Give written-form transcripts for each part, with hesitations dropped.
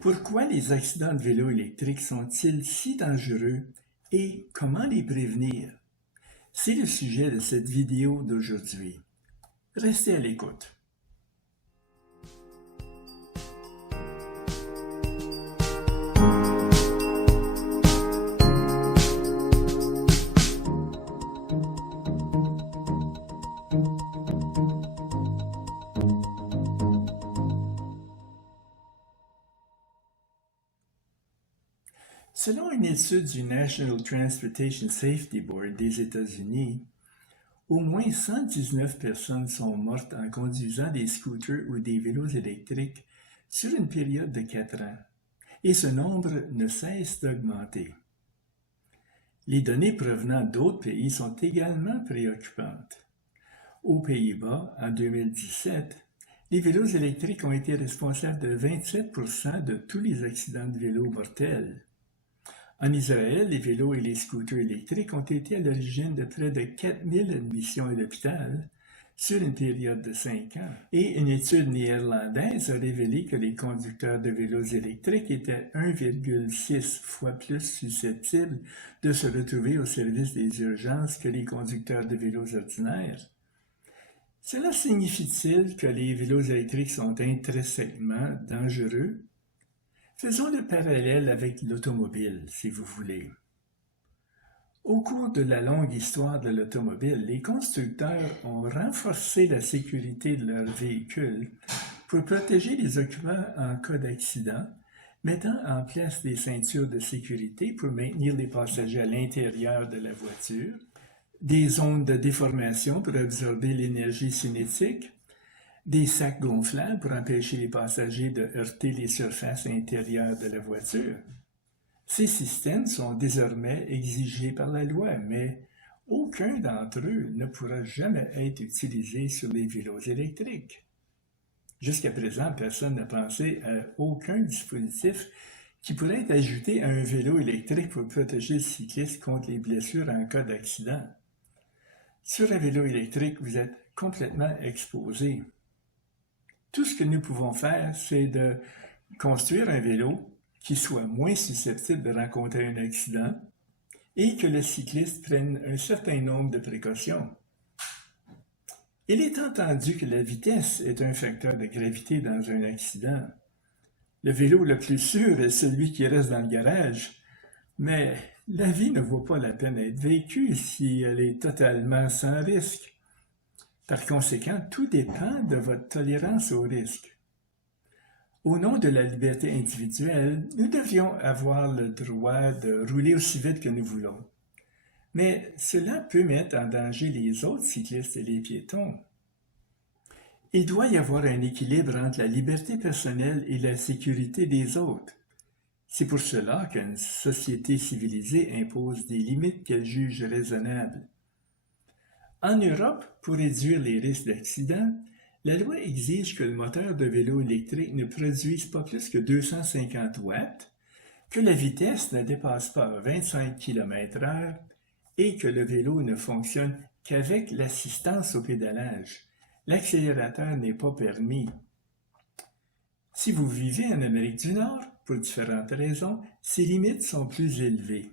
Pourquoi les accidents de vélo électrique sont-ils si dangereux et comment les prévenir? C'est le sujet de cette vidéo d'aujourd'hui. Restez à l'écoute. Selon une étude du National Transportation Safety Board des États-Unis, au moins 119 personnes sont mortes en conduisant des scooters ou des vélos électriques sur une période de 4 ans, et ce nombre ne cesse d'augmenter. Les données provenant d'autres pays sont également préoccupantes. Aux Pays-Bas, en 2017, les vélos électriques ont été responsables de 27% de tous les accidents de vélo mortels. En Israël, les vélos et les scooters électriques ont été à l'origine de près de 4000 admissions à l'hôpital sur une période de 5 ans. Et une étude néerlandaise a révélé que les conducteurs de vélos électriques étaient 1,6 fois plus susceptibles de se retrouver au service des urgences que les conducteurs de vélos ordinaires. Cela signifie-t-il que les vélos électriques sont intrinsèquement dangereux? Faisons le parallèle avec l'automobile, si vous voulez. Au cours de la longue histoire de l'automobile, les constructeurs ont renforcé la sécurité de leurs véhicules pour protéger les occupants en cas d'accident, mettant en place des ceintures de sécurité pour maintenir les passagers à l'intérieur de la voiture, des zones de déformation pour absorber l'énergie cinétique, des sacs gonflables pour empêcher les passagers de heurter les surfaces intérieures de la voiture. Ces systèmes sont désormais exigés par la loi, mais aucun d'entre eux ne pourra jamais être utilisé sur les vélos électriques. Jusqu'à présent, personne n'a pensé à aucun dispositif qui pourrait être ajouté à un vélo électrique pour protéger le cycliste contre les blessures en cas d'accident. Sur un vélo électrique, vous êtes complètement exposé. Tout ce que nous pouvons faire, c'est de construire un vélo qui soit moins susceptible de rencontrer un accident et que le cycliste prenne un certain nombre de précautions. Il est entendu que la vitesse est un facteur de gravité dans un accident. Le vélo le plus sûr est celui qui reste dans le garage, mais la vie ne vaut pas la peine d'être vécue si elle est totalement sans risque. Par conséquent, tout dépend de votre tolérance au risque. Au nom de la liberté individuelle, nous devrions avoir le droit de rouler aussi vite que nous voulons. Mais cela peut mettre en danger les autres cyclistes et les piétons. Il doit y avoir un équilibre entre la liberté personnelle et la sécurité des autres. C'est pour cela qu'une société civilisée impose des limites qu'elle juge raisonnables. En Europe, pour réduire les risques d'accident, la loi exige que le moteur de vélo électrique ne produise pas plus que 250 watts, que la vitesse ne dépasse pas 25 km/h et que le vélo ne fonctionne qu'avec l'assistance au pédalage. L'accélérateur n'est pas permis. Si vous vivez en Amérique du Nord, pour différentes raisons, ces limites sont plus élevées.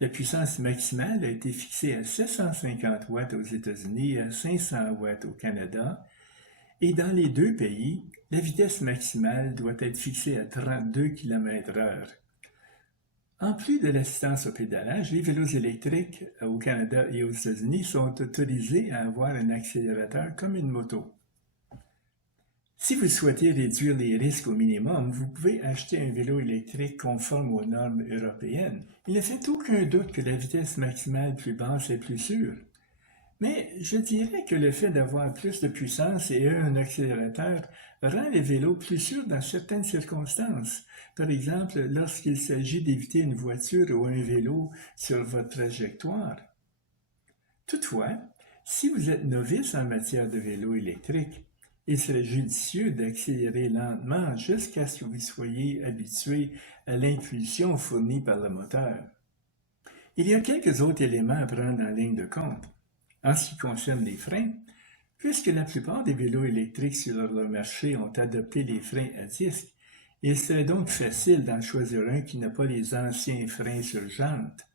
La puissance maximale a été fixée à 750 watts aux États-Unis et à 500 watts au Canada, et dans les deux pays, la vitesse maximale doit être fixée à 32 km/h. En plus de l'assistance au pédalage, les vélos électriques au Canada et aux États-Unis sont autorisés à avoir un accélérateur comme une moto. Si vous souhaitez réduire les risques au minimum, vous pouvez acheter un vélo électrique conforme aux normes européennes. Il ne fait aucun doute que la vitesse maximale plus basse est plus sûre. Mais je dirais que le fait d'avoir plus de puissance et un accélérateur rend les vélos plus sûrs dans certaines circonstances. Par exemple, lorsqu'il s'agit d'éviter une voiture ou un vélo sur votre trajectoire. Toutefois, si vous êtes novice en matière de vélo électrique, il serait judicieux d'accélérer lentement jusqu'à ce que vous soyez habitué à l'impulsion fournie par le moteur. Il y a quelques autres éléments à prendre en ligne de compte. En ce qui concerne les freins, puisque la plupart des vélos électriques sur le marché ont adopté les freins à disque, Il serait donc facile d'en choisir un qui n'a pas les anciens freins sur jantes.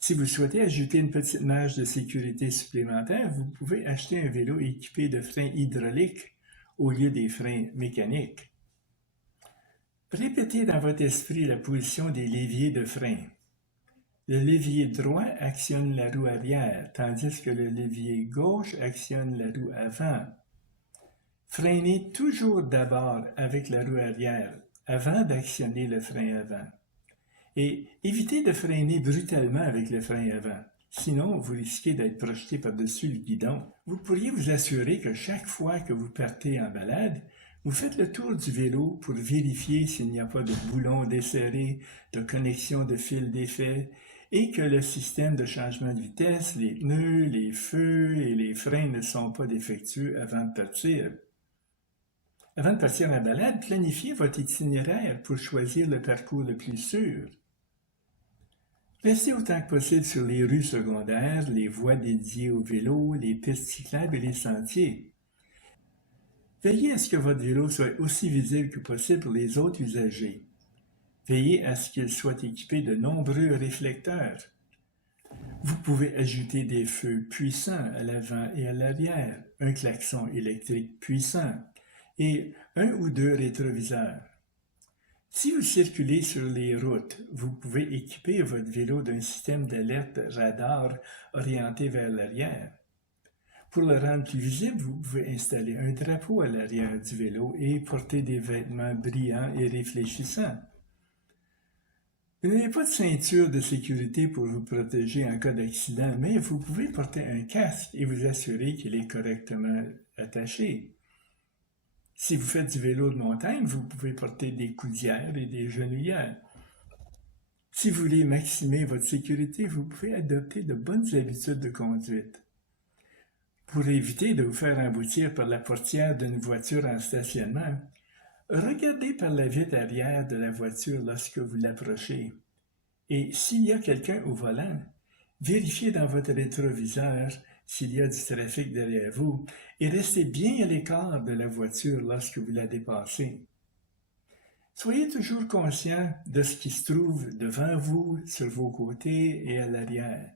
Si vous souhaitez ajouter une petite marge de sécurité supplémentaire, vous pouvez acheter un vélo équipé de freins hydrauliques au lieu des freins mécaniques. Répétez dans votre esprit la position des leviers de frein. Le levier droit actionne la roue arrière, tandis que le levier gauche actionne la roue avant. Freinez toujours d'abord avec la roue arrière, avant d'actionner le frein avant. Et évitez de freiner brutalement avec le frein avant, sinon vous risquez d'être projeté par-dessus le guidon. Vous pourriez vous assurer que chaque fois que vous partez en balade, vous faites le tour du vélo pour vérifier s'il n'y a pas de boulon desserré, de connexion de fil défait, et que le système de changement de vitesse, les pneus, les feux et les freins ne sont pas défectueux avant de partir. Avant de partir en balade, planifiez votre itinéraire pour choisir le parcours le plus sûr. Restez autant que possible sur les rues secondaires, les voies dédiées au vélo, les pistes cyclables et les sentiers. Veillez à ce que votre vélo soit aussi visible que possible pour les autres usagers. Veillez à ce qu'il soit équipé de nombreux réflecteurs. Vous pouvez ajouter des feux puissants à l'avant et à l'arrière, un klaxon électrique puissant et un ou deux rétroviseurs. Si vous circulez sur les routes, vous pouvez équiper votre vélo d'un système d'alerte radar orienté vers l'arrière. Pour le rendre plus visible, vous pouvez installer un drapeau à l'arrière du vélo et porter des vêtements brillants et réfléchissants. Vous n'avez pas de ceinture de sécurité pour vous protéger en cas d'accident, mais vous pouvez porter un casque et vous assurer qu'il est correctement attaché. Si vous faites du vélo de montagne, vous pouvez porter des coudières et des genouillères. Si vous voulez maximiser votre sécurité, vous pouvez adopter de bonnes habitudes de conduite. Pour éviter de vous faire emboutir par la portière d'une voiture en stationnement, regardez par la vitre arrière de la voiture lorsque vous l'approchez. Et s'il y a quelqu'un au volant, vérifiez dans votre rétroviseur s'il y a du trafic derrière vous et restez bien à l'écart de la voiture lorsque vous la dépassez. Soyez toujours conscient de ce qui se trouve devant vous, sur vos côtés et à l'arrière.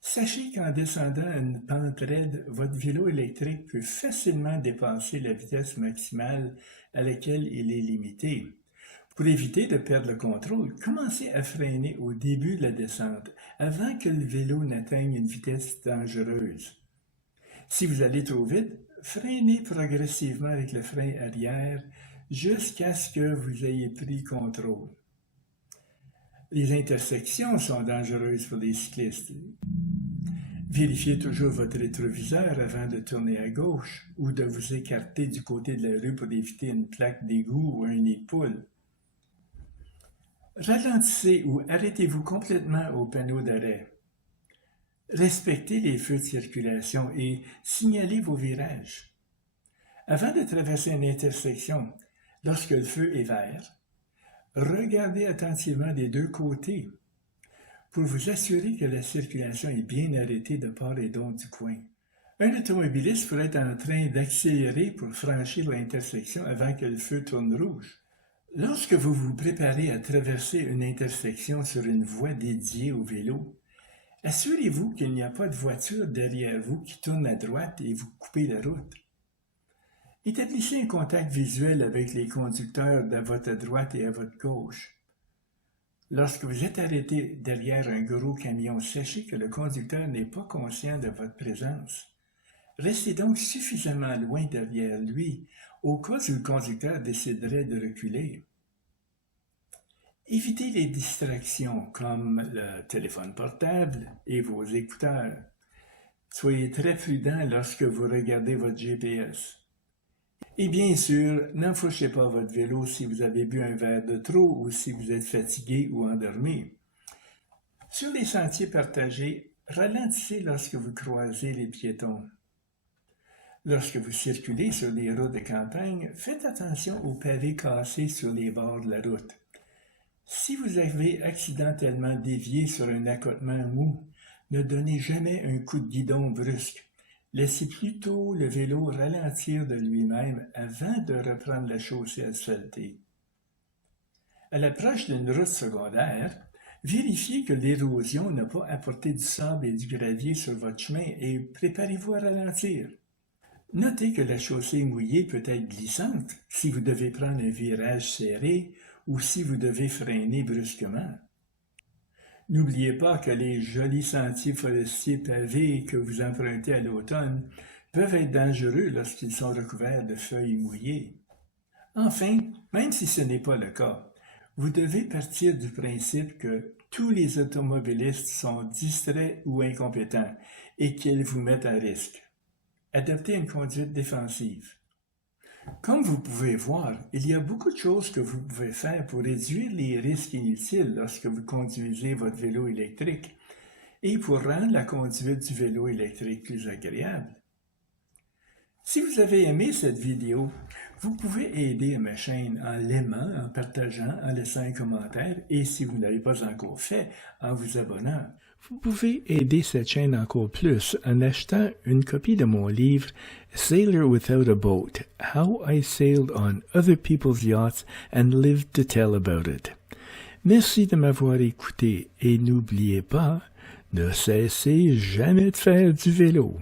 Sachez qu'en descendant une pente raide, votre vélo électrique peut facilement dépasser la vitesse maximale à laquelle il est limité. Pour éviter de perdre le contrôle, commencez à freiner au début de la descente, avant que le vélo n'atteigne une vitesse dangereuse. Si vous allez trop vite, freinez progressivement avec le frein arrière jusqu'à ce que vous ayez pris contrôle. Les intersections sont dangereuses pour les cyclistes. Vérifiez toujours votre rétroviseur avant de tourner à gauche ou de vous écarter du côté de la rue pour éviter une plaque d'égout ou un nid de poule. Ralentissez ou arrêtez-vous complètement au panneau d'arrêt. Respectez les feux de circulation et signalez vos virages. Avant de traverser une intersection, lorsque le feu est vert, regardez attentivement des deux côtés pour vous assurer que la circulation est bien arrêtée de part et d'autre du coin. Un automobiliste pourrait être en train d'accélérer pour franchir l'intersection avant que le feu tourne rouge. Lorsque vous vous préparez à traverser une intersection sur une voie dédiée au vélo, assurez-vous qu'il n'y a pas de voiture derrière vous qui tourne à droite et vous coupez la route. Établissez un contact visuel avec les conducteurs à votre droite et à votre gauche. Lorsque vous êtes arrêté derrière un gros camion, sachez que le conducteur n'est pas conscient de votre présence. Restez donc suffisamment loin derrière lui, au cas où le conducteur déciderait de reculer. Évitez les distractions comme le téléphone portable et vos écouteurs. Soyez très prudent lorsque vous regardez votre GPS. Et bien sûr, n'enfouchez pas votre vélo si vous avez bu un verre de trop ou si vous êtes fatigué ou endormi. Sur les sentiers partagés, ralentissez lorsque vous croisez les piétons. Lorsque vous circulez sur les routes de campagne, faites attention aux pavés cassés sur les bords de la route. Si vous avez accidentellement dévié sur un accotement mou, ne donnez jamais un coup de guidon brusque. Laissez plutôt le vélo ralentir de lui-même avant de reprendre la chaussée asphaltée. À l'approche d'une route secondaire, vérifiez que l'érosion n'a pas apporté du sable et du gravier sur votre chemin et préparez-vous à ralentir. Notez que la chaussée mouillée peut être glissante si vous devez prendre un virage serré ou si vous devez freiner brusquement. N'oubliez pas que les jolis sentiers forestiers pavés que vous empruntez à l'automne peuvent être dangereux lorsqu'ils sont recouverts de feuilles mouillées. Enfin, même si ce n'est pas le cas, vous devez partir du principe que tous les automobilistes sont distraits ou incompétents et qu'ils vous mettent à risque. Adoptez une conduite défensive. Comme vous pouvez voir, il y a beaucoup de choses que vous pouvez faire pour réduire les risques inutiles lorsque vous conduisez votre vélo électrique et pour rendre la conduite du vélo électrique plus agréable. Si vous avez aimé cette vidéo, vous pouvez aider à ma chaîne en l'aimant, en partageant, en laissant un commentaire et si vous n'avez pas encore fait, en vous abonnant. Vous pouvez aider cette chaîne encore plus en achetant une copie de mon livre Sailor Without a Boat, How I Sailed on Other People's Yachts and Lived to Tell About It. Merci de m'avoir écouté et n'oubliez pas, ne cessez jamais de faire du vélo.